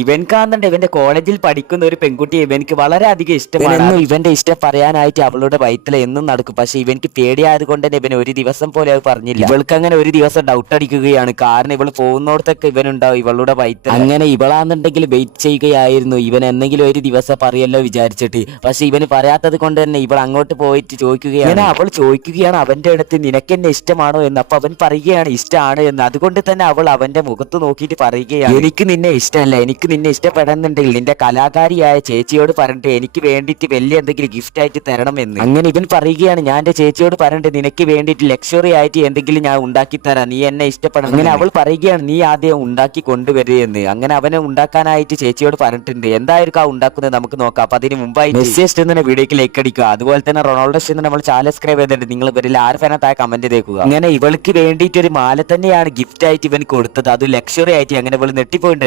ഇവൻക്കാന്നുണ്ട് ഇവന്റെ കോളേജിൽ പഠിക്കുന്ന ഒരു പെൺകുട്ടിയെ ഇവനക്ക് വളരെയധികം ഇഷ്ടമാണ്. ഇവന്റെ ഇഷ്ടം പറയാനായിട്ട് അവളുടെ വയറ്റിൽ എന്നും നടക്കും. പക്ഷെ ഇവനക്ക് പേടിയായത് കൊണ്ട് തന്നെ ഇവൻ ഒരു ദിവസം പോലെ അത് പറഞ്ഞില്ല. ഇവൾക്ക് അങ്ങനെ ഒരു ദിവസം ഡൗട്ട് അടിക്കുകയാണ്. കാരണം ഇവൾ പോകുന്നിടത്തൊക്കെ ഇവനുണ്ടാവും ഇവളുടെ വയറ്റിൽ. അങ്ങനെ ഇവളാന്നുണ്ടെങ്കിൽ വെയിറ്റ് ചെയ്യുകയായിരുന്നു ഇവൻ എന്തെങ്കിലും ഒരു ദിവസം പറയല്ലോ വിചാരിച്ചിട്ട്. പക്ഷെ ഇവന് പറയാത്തത് കൊണ്ട് തന്നെ ഇവൾ അങ്ങോട്ട് പോയിട്ട് ചോദിക്കുകയാണ്. അവൾ ചോദിക്കുകയാണ് അവന്റെ അടുത്ത് നിനക്ക് എന്നെ ഇഷ്ടമാണോ എന്ന്. അപ്പൊ അവൻ പറയുകയാണ് ഇഷ്ടമാണ് എന്ന്. അതുകൊണ്ട് തന്നെ അവൾ അവന്റെ മുഖത്ത് നോക്കിയിട്ട് പറയുകയാണ് എനിക്ക് നിന്നെ ഇഷ്ടമല്ല, എനിക്ക് നിന്നെ ഇഷ്ടപ്പെടുന്നുണ്ടെങ്കിൽ നിന്റെ കലാകാരിയായ ചേച്ചിയോട് പറഞ്ഞിട്ട് എനിക്ക് വേണ്ടിയിട്ട് വലിയ എന്തെങ്കിലും ഗിഫ്റ്റ് ആയിട്ട് തരണമെന്ന്. അങ്ങനെ ഇവൻ പറയുകയാണ് ഞാൻ എന്റെ ചേച്ചിയോട് പറഞ്ഞിട്ട് നിനക്ക് വേണ്ടിയിട്ട് ലക്ഷറി ആയിട്ട് എന്തെങ്കിലും ഞാൻ ഉണ്ടാക്കി തരാം, നീ എന്നെ ഇഷ്ടപ്പെടണം. അങ്ങനെ അവൾ പറയുകയാണ് നീ ആദ്യം ഉണ്ടാക്കി കൊണ്ടുവരുമെന്ന്. അങ്ങനെ അവനെ ഉണ്ടാക്കാനായിട്ട് ചേച്ചിയോട് പറഞ്ഞിട്ടുണ്ട്. എന്തായിരിക്കും ആ ഉണ്ടാക്കുന്നത് നമുക്ക് നോക്കാം. അപ്പൊ അതിന് മുമ്പായി മെസ്സേജ് എന്ന വീഡിയോക്ക് ലൈക്ക് അടിക്കുക. അതുപോലെ തന്നെ റൊണാൾഡോ നമ്മൾ ചാനൽ സബ്സ്ക്രൈബ് ചെയ്തിട്ടുണ്ട്. നിങ്ങൾ ഇവരിൽ ആര് ഫാനാ താഴെ കമന്റ് ചെയ്തേക്കുക. അങ്ങനെ ഇവൾക്ക് വേണ്ടിയിട്ട് ഒരു മാല തന്നെയാണ് ഗിഫ്റ്റ് ആയിട്ട് ഇവൻ കൊടുത്തത്, അത് ലക്ഷറി ആയിട്ട്. അങ്ങനെ ഇവൾ നെട്ടിപ്പോയിട്ടുണ്ട്.